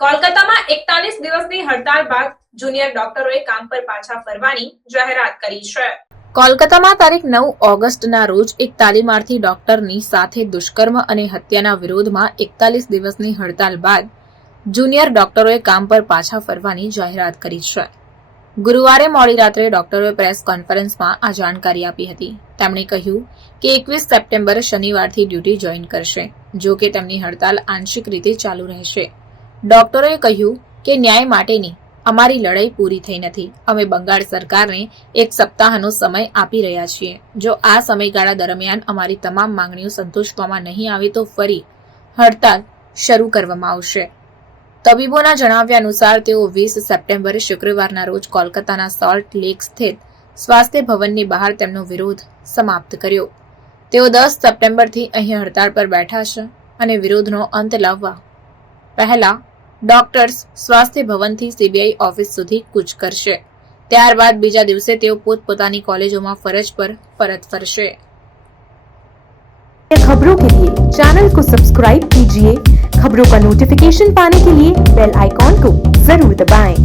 કોલકાતામાં 41 દિવસની હડતાળ બાદ જુનિયર ડોક્ટરોએ કામ પર પાછા ફરવાની જાહેરાત કરી છે. કોલકાતામાં તારીખ 9 ઓગસ્ટના રોજ એક તાલીમાર્થી ડોક્ટરની સાથે દુષ્કર્મ અને હત્યાના વિરોધમાં 41 દિવસની હડતાળ બાદ જુનિયર ડોક્ટરોએ કામ પર પાછા ફરવાની જાહેરાત કરી છે. ગુરુવારે મોડી રાત્રે ડોક્ટરોએ પ્રેસ કોન્ફરન્સમાં આ જાણકારી આપી હતી. તેમણે કહ્યું કે 21 સપ્ટેમ્બર શનિવારથી ડ્યુટી જોઈન કરશે, જો કે તેમની હડતાળ આંશિક રીતે ચાલુ રહેશે. ડોક્ટરોએ કહ્યું કે ન્યાય માટેની અમારી લડાઈ પૂરી થઈ નથી. અમે બંગાળ સરકારને એક સપ્તાહનો સમય આપી રહ્યા છીએ. જો આ સમયગાળા દરમિયાન અમારી તમામ માંગણીઓ સંતોષવામાં નહીં આવે તો ફરી હડતાળ શરૂ કરવામાં આવશે. તબીબોના જણાવ્યા અનુસાર તેઓ 20 સપ્ટેમ્બર શુક્રવારના રોજ કોલકાતાના સોલ્ટ લેક સ્થિત સ્વાસ્થ્ય ભવનની બહાર તેમનો વિરોધ સમાપ્ત કર્યો. તેઓ 10 સપ્ટેમ્બરથી અહીં હડતાળ પર બેઠા છે અને વિરોધનો અંત લાવવા પહેલા ડોક્ટર્સ સ્વાસ્થ્ય ભવનથી સીબીઆઈ ઓફિસ સુધી કૂચ કરશે. ત્યારબાદ બીજા દિવસે તેઓ પોતપોતાની કોલેજોમાં ફરજ પર પરત ફરશે. खबरों के लिए चैनल को सब्सक्राइब कीजिए। खबरों का नोटिफिकेशन पाने के लिए बेल आइकॉन को जरूर दबाएं।